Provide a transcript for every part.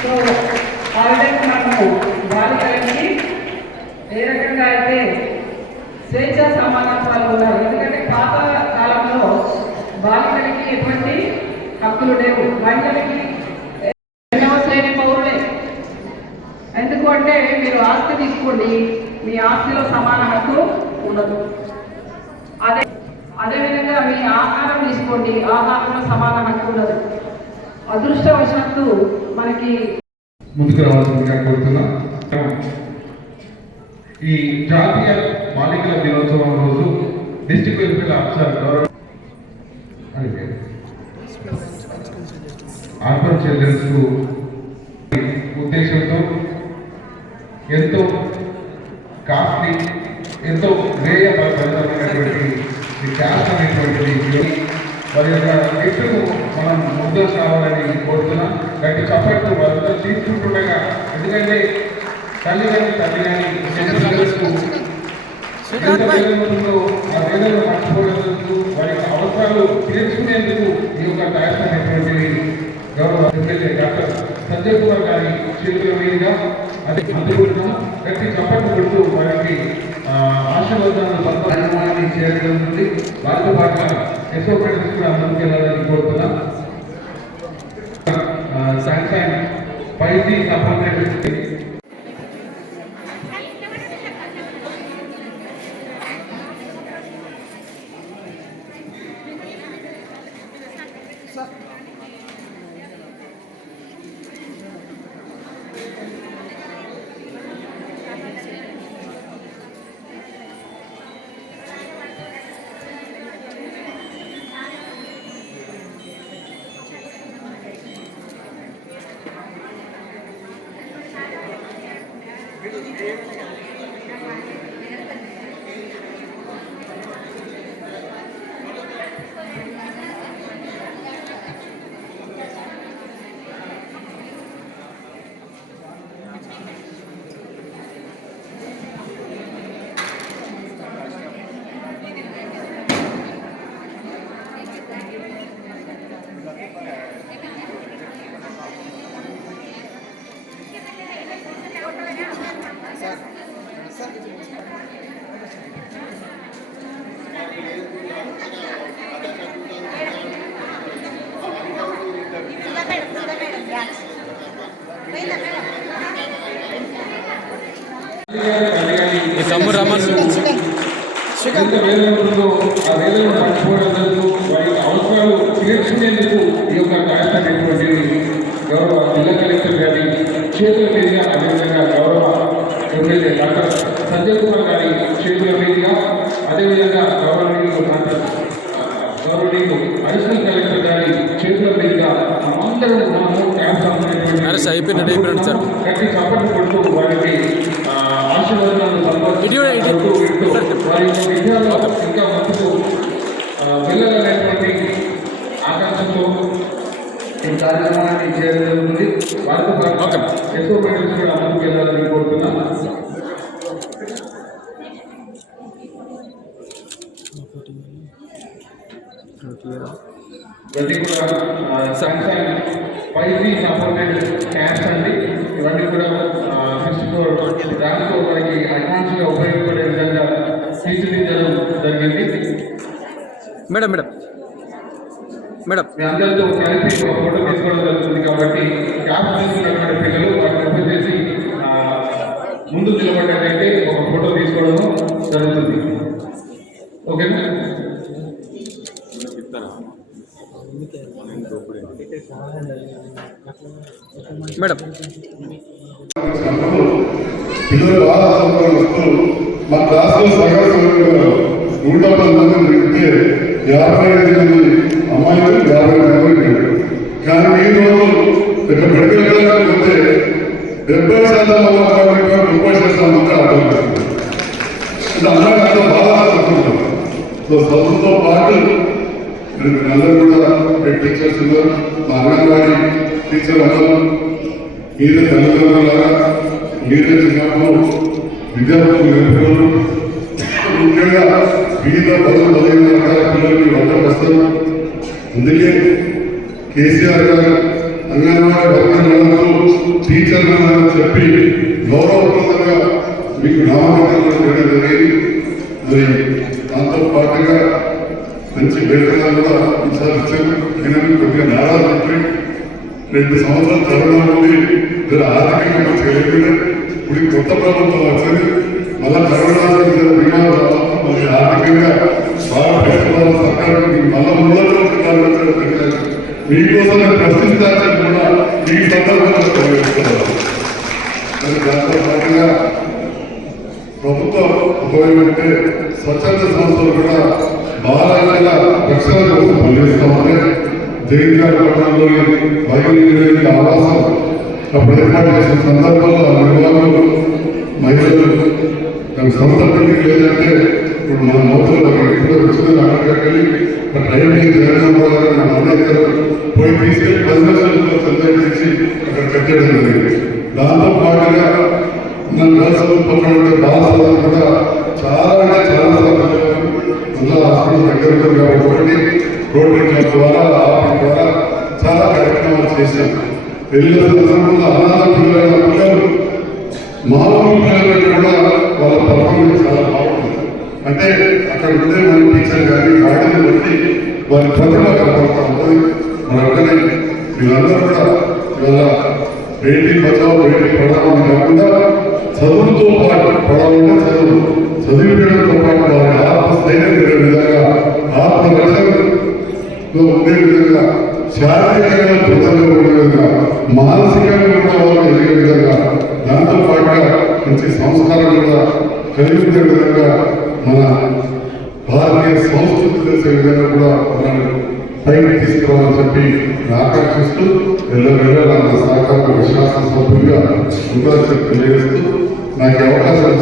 So already మనము బాలికలకి ఏ రకంగా అయితే స్వేచ్ఛ సమానత్వాలు ఉన్నారు ఎందుకంటే పాత కాలంలో బాలికలకి ఎటువంటి హక్కులు లేవు. మహిళలకి రెండవ శ్రేణి పౌరులే. ఎందుకు అంటే మీరు ఆస్తి తీసుకోండి మీ ఆస్తిలో సమాన హక్కు ఉండదు. అదే అదేవిధంగా మీ ఆహారం తీసుకోండి ఆహారంలో సమాన హక్కు ఉండదు. అదృష్టవశాత్తు మనకి ముందుకు రావాల్సిందిగా కోరుతున్నా. ఈ జాతీయ బాలికల దినోత్సవం రోజు డిస్ట్రిక్ట్ వెల్ఫేర్ ఆఫీసర్ గౌరవ ఆర్ఫన్ చిల్డ్రన్స్ ఉద్దేశంతో ఎంతో కాస్ట్లీ ఎంతో వ్యయపరమైనటువంటి ఈ క్యాస్ట్ అనేటువంటిది వారి యొక్క వ్యక్తులు మనం ముందు సాగాలని కోరుతున్నాం. గట్టి చప్పట్లు వాళ్ళతో తీసుకుంటుండగా ఎందుకంటే తల్లి కానీ తల్లి కానీ ఆ వారి యొక్క అవసరాలు తీర్చుకునేందుకు ఈ యొక్క క్యాస్ట్ గౌరవ ఎమ్మెల్యే డాక్టర్ సంజయ్ కుమార్ గారి చేతుల మీదుగా అది అందుకుంటున్నాం. గట్టి చప్పట్లు కొడుతూ వారికి ఆ, ఆశీర్వాదాలను చేయడం నుండి వారితో పాటు ఎస్ఓ కూడా ముందుకెళ్ళాలని కోరుతున్నాం. పైకి do líder. ఎంత వేదన ఉందో ఆ వేదన మర్చిపోయేందుకు వారి అవసరాలు తీర్చుకునేందుకు ఈ యొక్క క్యాస్ట్ అనేటువంటిది గౌరవ జిల్లా కలెక్టర్ గారి చేతుల మీదుగా అదేవిధంగా గౌరవ ఎమ్మెల్యే డాక్టర్ సంజయ్ కుమార్ గారి చేతుల మీదుగా అదేవిధంగా గౌరవనీయులు గౌరవనీయులు అడిషనల్ కలెక్టర్ గారి చేతుల మీదుగా అందరూ అయిపోయినట్టు, అయిపోయినట్టు సార్. గట్టి చప్పట్లు కొడుతూ వారికి వారి యొక్క విజయాల్లో ఇంకా ముందుకు ఆ, వెళ్ళాలనేటువంటి ఆకాంక్షతో ఈ కార్యక్రమాన్ని చేయడం జరుగుతుంది. వారితో పాటు ఎక్కువ ప్రజలు కూడా ముందుకు వెళ్ళాలని కోరుతున్నాను ఇవన్నీ కూడా Samsung five G supported cash అండి ఇవన్నీ కూడా సిక్స్టీ ఫోర్ ర్యామ్తో మనకి అడ్వాన్స్గా ఉపయోగపడే విధంగా తీర్చిదిద్దడం జరిగింది మేడం మేడం మేడం మీ అందరితో కలిపి ఒక ఫోటో తీసుకోవడం జరుగుతుంది కాబట్టి క్యాప్ తీసుకున్నటువంటి పిల్లలు వాటిని ఓపెన్ చేసి ఆ, ముందు నిలబడ్డట్టయితే ఒక ఫోటో తీసుకోవడం జరుగుతుంది. ఓకేనా మేడం? పిల్లలు బాగా చదువుకొని వస్తూ మా క్లాస్లో సగం నూట పది మంది తిరిగితే యాభై ఐదు మంది అమ్మాయిలు యాభై మంది కానీ ఈ రోజు ఇక మెడికల్ కాలేజ్ వస్తే డెబ్బై శాతం ముప్పై శాతం మంది అర్థం అంటే అందరూ అంత బాగా చదువుకుంటారు సో చదువుతో పాటు మీరు అందరూ కూడా టీచర్స్ ఉన్నారు మా అంగన్వాడీ టీచర్ అందరూ మీరే తల్లిదండ్రులారా మీరే చిన్నప్పుడు విద్యార్థులు ముఖ్యంగా వివిధ పనులు మొదలైన రకాల పిల్లలకి వంట వస్తారు. అందుకే కేసీఆర్ గారు అంగన్వాడీ వర్కర్లందరూ టీచర్లు చెప్పి గౌరవప్రదంగా మీకు నామకరణం చేయడం జరిగింది. మరి దాంతో పాటుగా మంచి వేతనాలు కూడా ఈసారి ఇచ్చారు అయినా కొద్దిగా నారాజు చెప్పి రెండు సంవత్సరాల తరుణం ఉంది. మీరు ఆర్థికంగా మంచిగా లేకుండా ఇప్పుడు కొత్త ప్రభుత్వం వచ్చింది. మళ్ళా కరోనా బీమా రావాలి మళ్ళీ బాగా పెట్టుకోవాలి సర్కారు మీకు మళ్ళా మూడో మీకోసం కూడా ఈ సందర్భంగా తెలియజేస్తున్నాను. దాంతో పాటుగా ప్రభుత్వం స్వచ్ఛంద సంస్థలు కూడా బాలల రక్షణ కోసం పనిచేస్తామని జగిత్యాల పట్టణంలోని బయలుదేరి ఆవాసం అప్పుడు చేసిన సందర్భంలో ఆ నిర్వాహకులు మహిళలు దాని సంస్థ బిల్డింగ్ లేదంటే ఇప్పుడు మన మోతలు ఇప్పుడు వచ్చిన అక్కడికి వెళ్ళి ట్రైనింగ్ జగన్ అందరూ పోయి తీసుకెళ్ళి పది లక్షలు సందర్శించి అక్కడ కట్టడం జరిగింది. దాంతో పాటుగా మన నర్సులు పక్కన బాలసాలు కూడా చాలా అంటే చాలా సందర్భాలు మళ్ళా హాస్పిటల్ దగ్గర కాబట్టి ఒకటి రోటరీ క్లబ్ ద్వారా ఆఫీస్ ద్వారా చాలా కార్యక్రమాలు చేశాం వెళ్ళిన సందర్భంలో అనాథ పిల్లల పిల్లలు మామూలు పిల్లలకి కూడా వాళ్ళ పర్ఫార్మెన్స్ చాలా అంటే అక్కడ ఉండే మన టీచర్ కానీ వాటిని బట్టి వారి ప్రతిభ కనపడతా ఉంటుంది. మన అక్కడే వీళ్ళందరూ కూడా ఇవాళ బేటీ బచావ్ బేటీ పడదాం అని కాకుండా చదువుతో పాటు పడాలంటే చదువు. చదివించడంతో పాటు వారి ఆత్మస్థైర్యం పెరిగే విధంగా ఆత్మరక్షణలో ఉండే విధంగా శారీరకంగా ప్రజల్లో ఉండే విధంగా మానసికంగా కూడా వాళ్ళు ఎదిగే విధంగా దాంతో పాటుగా మంచి సంస్కారం కూడా కలిగి విధంగా మన భారతీయ సంస్కృతి తెలిసే విధంగా కూడా మనం పైకి తీసుకురావాలని చెప్పి ఆకర్షిస్తూ ఎల్లవేళ నా సహకార విశ్వాస సభ్యులుగా చెప్పి తెలియజేస్తూ నాకు ఈ అవకాశం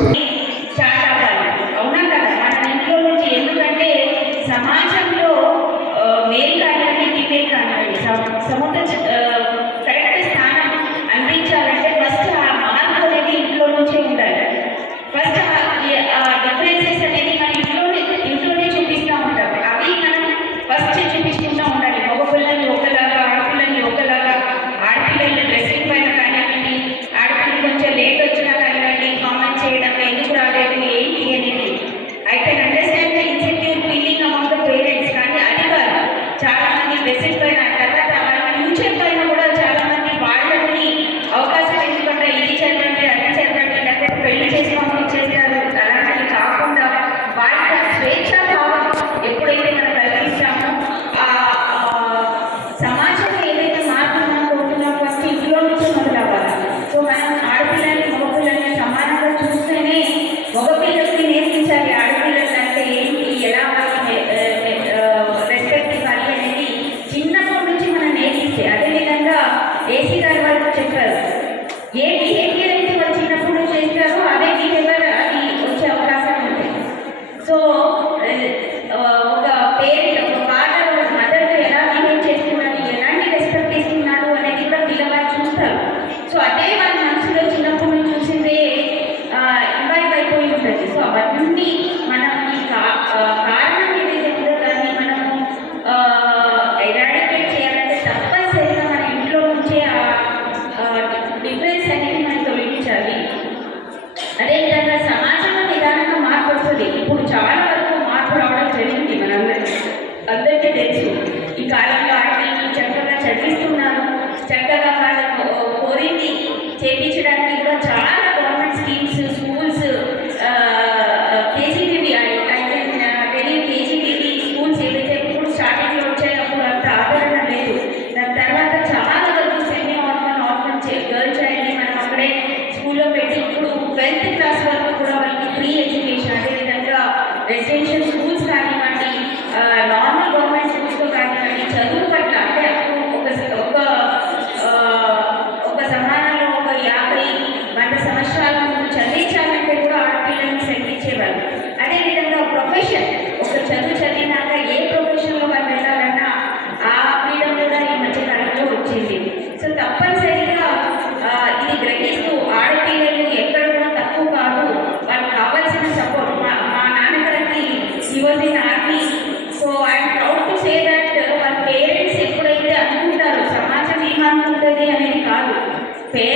residential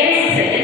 Yes.